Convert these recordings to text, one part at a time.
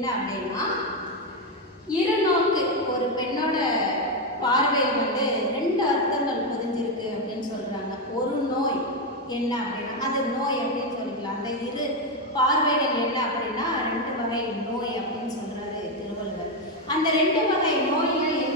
என்ன அப்படின்னா இரு நோக்கு. ஒரு பெண்ணோட பார்வையில் வந்து ரெண்டு அர்த்தங்கள் புதிஞ்சிருக்கு அப்படின்னு சொல்கிறாங்க ஒரு நோய் என்ன அப்படின்னா அது நோய் அப்படின்னு சொல்லிக்கலாம். அந்த இரு பார்வைகள் என்ன அப்படின்னா ரெண்டு வகை நோய் அப்படின்னு சொல்கிறாரு திருவள்ளுவர். அந்த ரெண்டு வகை நோயில்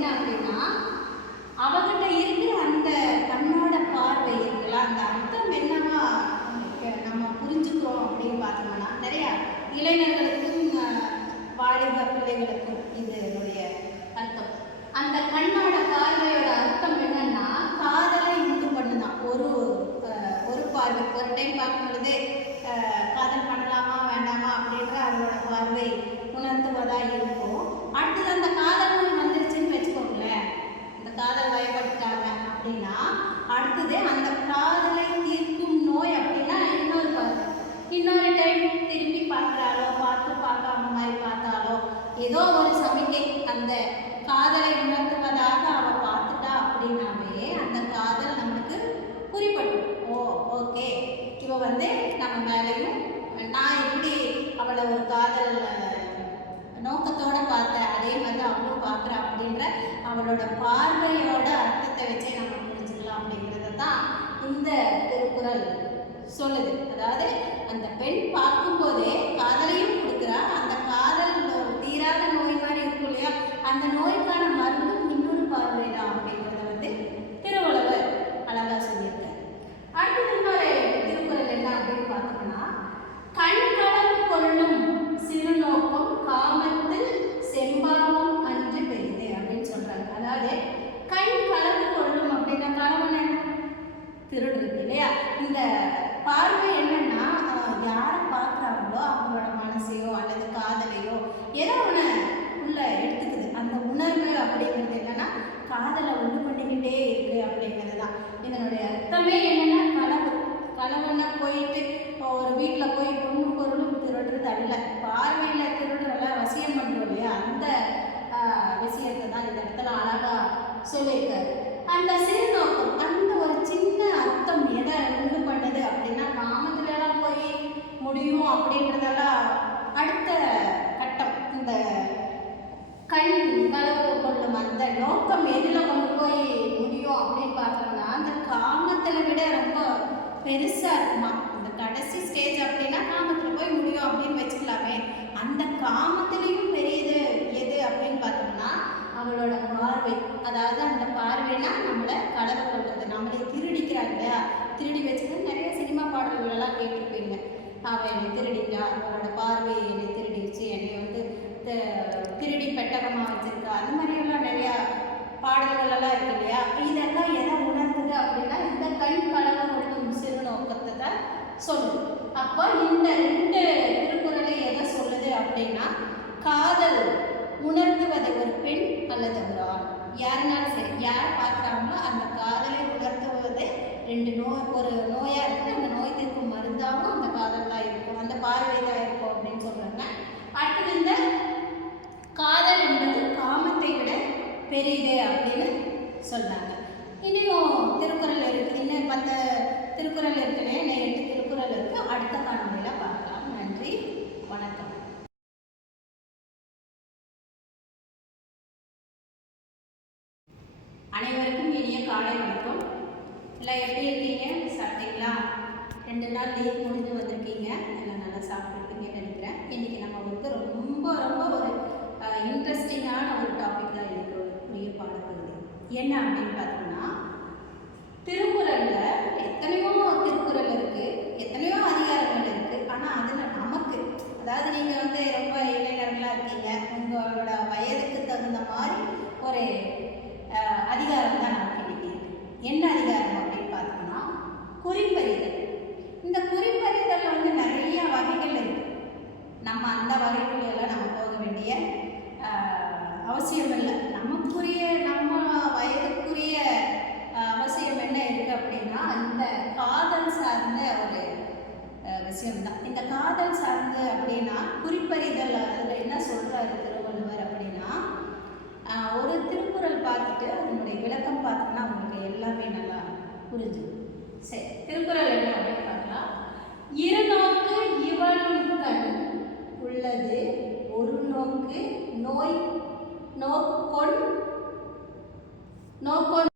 பார்வை. ஒரு டைம் பார்க்கும் பொழுது காதல் பண்ணலாமா வேண்டாமா? அப்படின்ற அவரோட பார்வை உணர்த்துவதாக இருக்கும். அடுத்தது அந்த காதல் நோய் வந்துருச்சுன்னு வச்சுக்கோங்களேன். அந்த காதல் வயப்பட்டாங்க அப்படின்னா அடுத்தது அந்த காதலை தீர்க்கும் நோய் அப்படின்னா இன்னொரு பார்வை. இன்னொரு டைம் திரும்பி பார்க்குறாளோ பார்த்து பார்க்காம மாதிரி பார்த்தாலோ ஏதோ ஒரு சமிக்கை அந்த காதலை உணர்த்துவதாக அவள் பார்த்துட்டா அப்படின்னாவே அந்த காதல் நம்மளுக்கு குறிப்பட்டும் வந்து நம்ம மேலேயும் நான் எப்படி அவளை ஒரு காதல் நோக்கத்தோட பார்த்தேன் அதே மாதிரி அவளும் பார்க்குறா அப்படின்ற அவளோட பார்வையோட அர்த்தத்தை வச்சே நம்ம புரிஞ்சுக்கலாம் அப்படிங்கிறத தான் இந்த திருக்குறள் சொல்லுது. அதாவது அந்த பெண் பார்க்கும்போதே காதலையும் கொடுக்குறா அந்த காதல் நோ- தீராத நோய் மாதிரி இருக்கும் இல்லையா அந்த நோய்க்கான மருந்தும் இன்னொரு பார்வை தான் அப்படிங்கிறத வந்து திருவள்ளுவர் அழகா சொல்லியிருக்காரு அடுத்து இன்னொரு திருக்குறள் என்ன அப்படின்னு பார்த்தோம்னா கண் களவு கொள்ளும் சிறு நோக்கம் காமத்தில் செம்பாவம் அன்று பெரிது அப்படின்னு சொல்றாங்க அதாவது கண் களவு கொள்ளும் அப்படின்னா களவன் என்ன திருடுறது இல்லையா? இந்த பார்வை என்னன்னா யாரை பார்க்குறாங்களோ அவங்களோட மனசையோ அல்லது காதலையோ ஏதோ ஒன்று உள்ள எடுத்துக்குது. அந்த உணர்வு அப்படிங்கிறது என்னன்னா காதலை உண்டு பண்ணிக்கிட்டே இருக்கு அப்படிங்கிறது தான். இதனுடைய அர்த்தமே என்னன்னா களவு களவுன்னா போயிட்டு இப்போ ஒரு வீட்டில் போய் பொண்ணு பொருளும் திருடுறது அல்ல. பார்வையில் திருடுறல வசியம் பண்ணுறோம் இல்லையா? அந்த விஷயத்தை தான் இந்த இடத்துல அழகா சொல்லியிருக்காரு. அந்த சிறு நோக்கம் அந்த சுத்தம் எதை உண்டு பண்ணுது அப்படின்னா காமத்துலலாம் போய் முடியும் அப்படின்றதெல்லாம் அடுத்த கட்டம். இந்த கண் கலவு கொள்ளும் அந்த நோக்கம் எதில் கொண்டு போய் முடியும் அப்படின்னு பார்த்தோம்னா அந்த காமத்தில் விட ரொம்ப பெருசாக இருக்குமா? இந்த கடைசி ஸ்டேஜ் அப்படின்னா காமத்தில் போய் முடியும் அப்படின்னு வச்சுக்கலாமே. அந்த காமத்திலையும் பெரியது எது அப்படின்னு பார்த்தோம்னா அவளோட பார்வை. திருடி வச்சுட்டு நிறைய சினிமா பாடல்களெல்லாம் கேட்டிருப்பீங்க. அவன் என்னை திருடிட்டா அவளோட பார்வை என்னை திருடிடுச்சு என்னை வந்து திருடி பெட்டகமாக வச்சுருக்கா. அந்த மாதிரியெல்லாம் நிறையா பாடல்களெல்லாம் இருக்கு இல்லையா? இதெல்லாம் எதை உணர்த்துது அப்படின்னா இந்த கண் களவு கொடுக்கும் சிறு நோக்கத்தை தான் சொல்லுது. அப்போ இந்த ரெண்டு திருக்குறளை எதை சொல்லுது அப்படின்னா காதல் உணர்த்துவது ஒரு பெண் அல்லது ஒரு ஆண் யாருனாலும் சரி யார் பார்க்குறாங்களோ அந்த காதலை உணர்த்துவது ரெண்டு நோய் ஒரு நோயாக இருக்குது அந்த நோய் தீர்க்கும் மருந்தாகவும் அந்த காதல் தான் இருக்கும். அந்த பார்வை தான் இருக்கும் அப்படின்னு சொல்கிறாங்க அடுத்தது இந்த காதல் என்பது காமத்தை விட பெரியது அப்படின்னு சொல்கிறாங்க இனியும் திருக்குறள் இருக்கு. இன்னும் பத்து திருக்குறள் இருக்குல்லையே இன்னும் எட்டு திருக்குறள் இருக்கு அடுத்த காணொலியில் பார்க்கலாம். நன்றி. வணக்கம். அனைவருக்கும் இனிய காலை வணக்கம். எல்லாம் எப்படி இருக்கீங்க? சாப்பிட்டீங்களா? ரெண்டு நாள் லீவ் முடிஞ்சு வந்திருக்கீங்க. எல்லாம் நல்லா சாப்பிட்ருப்பீங்கன்னு நினைக்கிறேன். இன்னைக்கு நம்ம வந்து ரொம்ப ரொம்ப ஒரு இன்ட்ரெஸ்டிங்கான ஒரு டாபிக் தான் இருக்கு. உரிய பாடப்பகுதி என்ன அப்படின்னு பார்த்தோம்னா திருக்குறளில் எத்தனையோ திருக்குறள் இருக்குது எத்தனையோ அதிகாரங்கள் இருக்குது ஆனால் அதில் நமக்கு அதாவது நீங்கள் வந்து ரொம்ப இளைஞர்களாக இருக்கீங்க. உங்களோட வயதுக்கு தகுந்த மாதிரி ஒரு அதிகாரம் தான் நமக்கு இன்னைக்கு இருக்குது என்ன அதிகாரம் குறிப்பறிதல். இந்த குறிப்பறிதல் வந்து நிறைய வகைகள் இருக்கு. நம்ம அந்த வகைகளெல்லாம் நம்ம போக வேண்டிய அவசியம் இல்லை. நமக்குரிய நம்ம வயதுக்குரிய அவசியம் என்ன இருக்கு அப்படின்னா இந்த காதல் சார்ந்த ஒரு விஷயம்தான். இந்த காதல் சார்ந்து அப்படின்னா குறிப்பறிதல் அதில் என்ன சொல்கிறாரு திருவள்ளுவர் அப்படின்னா ஒரு திருக்குறள் பார்த்துட்டு அதனுடைய விளக்கம் பார்த்தோம்னா உங்களுக்கு எல்லாமே நல்லா புரிஞ்சுது சரி திருக்குறள் என்ன அப்படின்னு பார்க்கலாம். இரு நோக்கு இவளும் கண் உள்ளது ஒரு நோக்கு நோய் நோக்கொண் நோக்கொண்